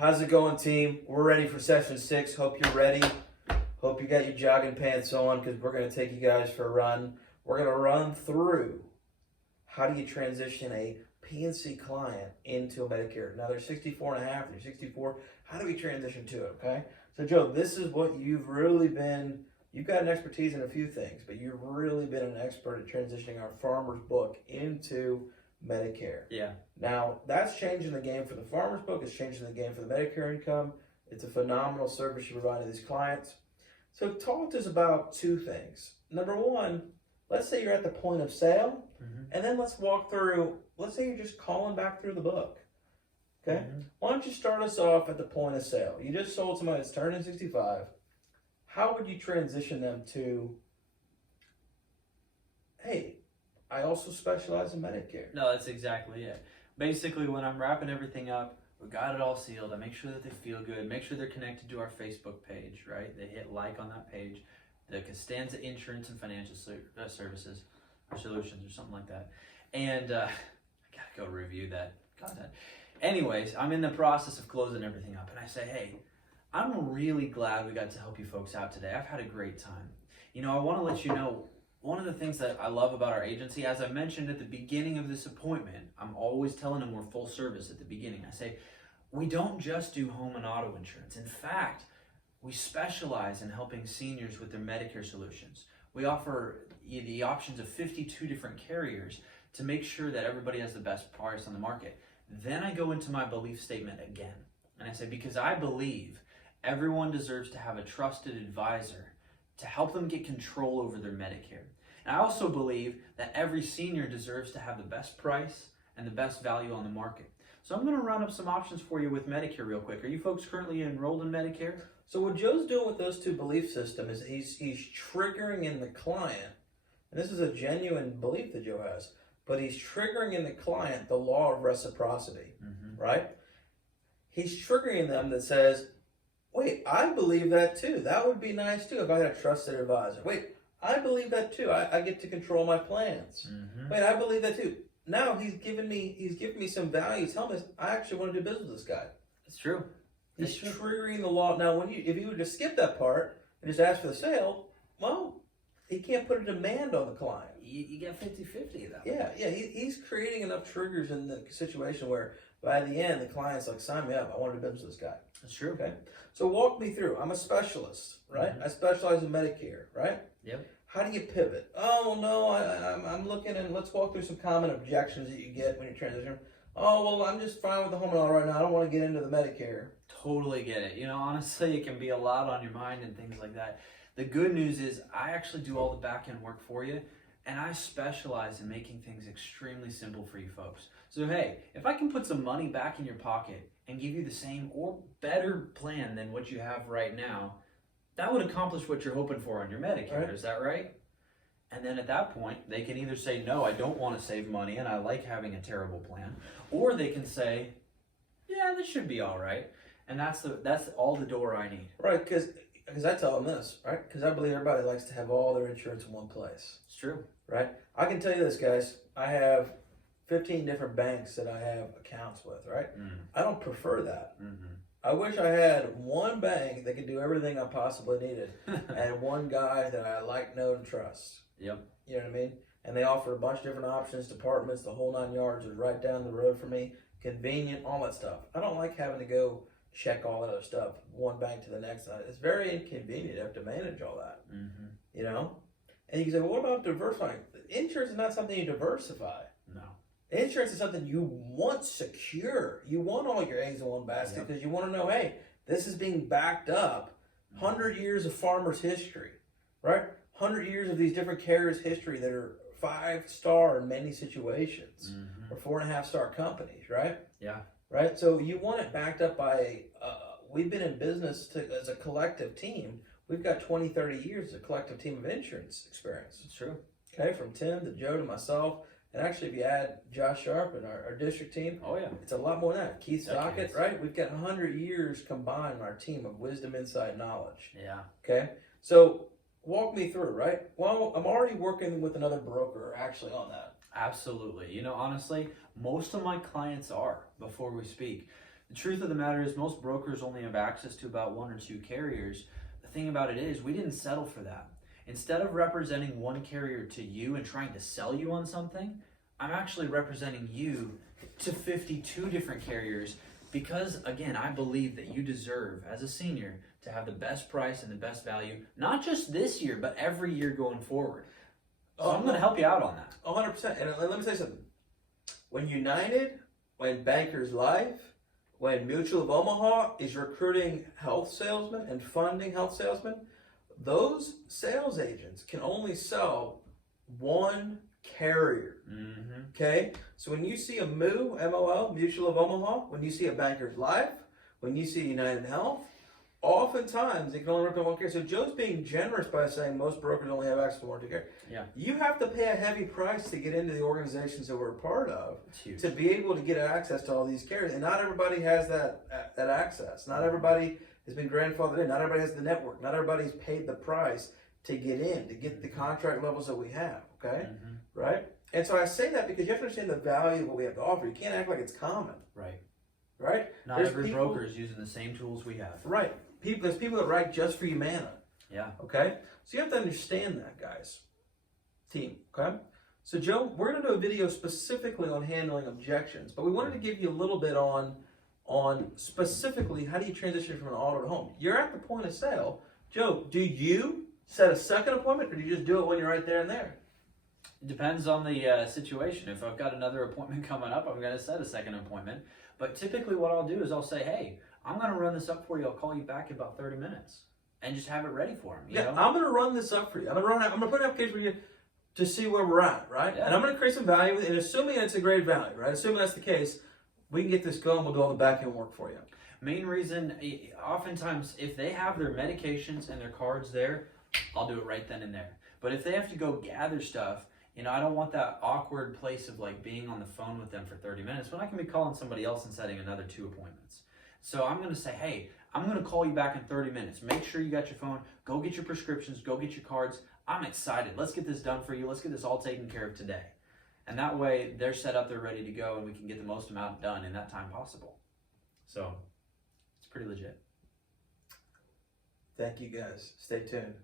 How's it going, team? We're ready for session 6. Hope you're ready. Hope you got your jogging pants on because we're going to take you guys for a run. We're going to run through how do you transition a PNC client into a Medicare. Now they're 64 and a half, they're 64. How do we transition to it, okay? So Joe, this is what you've really been, you've got an expertise in a few things, but you've really been an expert at transitioning our farmer's book into Medicare. Yeah. Now, that's changing the game for the farmer's book. It's changing the game for the Medicare income. It's a phenomenal service you provide to these clients. So talk to us about two things. Number one, let's say you're at the point of sale, and then let's walk through, let's say you're just calling back through the book. Okay? Why don't you start us off at the point of sale? You just sold somebody that's turning 65. How would you transition them to, hey, I also specialize in Medicare? No, that's exactly it. Basically, when I'm wrapping everything up, we got it all sealed. I make sure that they feel good. Make sure they're connected to our Facebook page, right? They hit like on that page. The Costanza Insurance and Financial Services or Solutions or something like that. And I gotta go review that content. Anyways, I'm in the process of closing everything up, and I say, hey, I'm really glad we got to help you folks out today. I've had a great time. You know, I want to let you know, one of the things that I love about our agency, as I mentioned at the beginning of this appointment, I'm always telling them we're full service at the beginning. I say, we don't just do home and auto insurance. In fact, we specialize in helping seniors with their Medicare solutions. We offer the options of 52 different carriers to make sure that everybody has the best price on the market. Then I go into my belief statement again. And I say, because I believe everyone deserves to have a trusted advisor to help them get control over their Medicare. And I also believe that every senior deserves to have the best price and the best value on the market. So I'm going to run up some options for you with Medicare real quick. Are you folks currently enrolled in Medicare? So what Joe's doing with those two belief systems is he's triggering in the client, and this is a genuine belief that Joe has, but he's triggering in the client the law of reciprocity, right? He's triggering them that says, wait, I believe that too. That would be nice too if I had a trusted advisor. Wait, I believe that too. I get to control my plans. Wait, I believe that too. Now he's giving me some value. Tell me, I actually want to do business with this guy. That's true. He's triggering the law. Now, if you would just skip that part and just ask for the sale, well, he can't put a demand on the client. You get 50-50 of that. Yeah. He's creating enough triggers in the situation where by the end, the client's like, sign me up. I want to do business with this guy. That's true. Okay. So walk me through. I'm a specialist, right? I specialize in Medicare, right? Yep. How do you pivot? Oh, well, no, I'm looking, and let's walk through some common objections that you get when you transition. Oh, well, I'm just fine with the home and auto right now. I don't want to get into the Medicare. Totally get it. You know, honestly, it can be a lot on your mind and things like that. The good news is I actually do all the back end work for you, and I specialize in making things extremely simple for you folks. So, hey, if I can put some money back in your pocket and give you the same or better plan than what you have right now, that would accomplish what you're hoping for on your Medicare. Right. Is that right? And then at that point, they can either say, no, I don't want to save money and I like having a terrible plan, or they can say, yeah, this should be all right. And that's all the door I need. Right, because I tell them this, right? Because I believe everybody likes to have all their insurance in one place. It's true. Right? I can tell you this, guys. I have 15 different banks that I have accounts with, right? I don't prefer that. I wish I had one bank that could do everything I possibly needed and one guy that I like, know, and trust. Yep. You know what I mean? And they offer a bunch of different options, departments, the whole 9 yards is right down the road for me. Convenient, all that stuff. I don't like having to go check all that other stuff, one bank to the next. It's very inconvenient to have to manage all that, you know? And you can say, well, what about diversifying? Insurance is not something you diversify. No. Insurance is something you want secure. You want all your eggs in one basket because you want to know, hey, this is being backed up. 100 years of farmers' history, right? 100 years of these different carriers' history that are 5-star in many situations or 4.5-star companies, right? Yeah. Right? So you want it backed up by, we've been in business as a collective team. We've got 20, 30 years as a collective team of insurance experience. It's true. Okay, from Tim to Joe to myself. And actually, if you add Josh Sharp and our district team, it's a lot more than that. Keith Stockett, right? We've got 100 years combined in our team of wisdom, insight, knowledge. Yeah. Okay? So walk me through, right? Well, I'm already working with another broker actually on that. Absolutely. You know, honestly, most of my clients are, before we speak. The truth of the matter is most brokers only have access to about 1 or 2 carriers. The thing about it is we didn't settle for that. Instead of representing one carrier to you and trying to sell you on something, I'm actually representing you to 52 different carriers because, again, I believe that you deserve, as a senior, to have the best price and the best value, not just this year, but every year going forward. So I'm going to help you out on that. 100%. And let me say something. When United, when Bankers Life, when Mutual of Omaha is recruiting health salesmen and funding health salesmen, those sales agents can only sell one carrier. Mm-hmm. Okay? So when you see a MOL, Mutual of Omaha, when you see a Bankers Life, when you see United Health, oftentimes they can only work on one carrier. So Joe's being generous by saying most brokers only have access to one carrier. Yeah. You have to pay a heavy price to get into the organizations that we're a part of It's huge. to be able to get access to all these carriers. And not everybody has that access. Not everybody has been grandfathered in. Not everybody has the network. Not everybody's paid the price to get in, to get the contract levels that we have. Okay? Mm-hmm. Right? And so I say that because you have to understand the value of what we have to offer. You can't act like it's common. Right. Right? Not There's every people- broker is using the same tools we have. Right. There's people that write just for Humana. Yeah. Okay? So you have to understand that, guys. Team. Okay? So Joe, we're going to do a video specifically on handling objections, but we wanted to give you a little bit on specifically how do you transition from an auto to home. You're at the point of sale. Joe, do you set a second appointment or do you just do it when you're right there and there? It depends on the situation. If I've got another appointment coming up, I'm going to set a second appointment. But typically what I'll do is I'll say, hey, I'm going to run this up for you. I'll call you back in about 30 minutes. And just have it ready for him. You know? I'm going to run this up for you. I'm going to put an application for you to see where we're at, right? Yeah. And I'm going to create some value, and assuming it's a great value, right? Assuming that's the case, we can get this going. We'll do all the back end work for you. Main reason, oftentimes, if they have their medications and their cards there, I'll do it right then and there. But if they have to go gather stuff, you know, I don't want that awkward place of like being on the phone with them for 30 minutes when I can be calling somebody else and setting another 2 appointments. So I'm going to say, hey, I'm going to call you back in 30 minutes. Make sure you got your phone. Go get your prescriptions. Go get your cards. I'm excited. Let's get this done for you. Let's get this all taken care of today. And that way they're set up, they're ready to go, and we can get the most amount done in that time possible. So it's pretty legit. Thank you, guys. Stay tuned.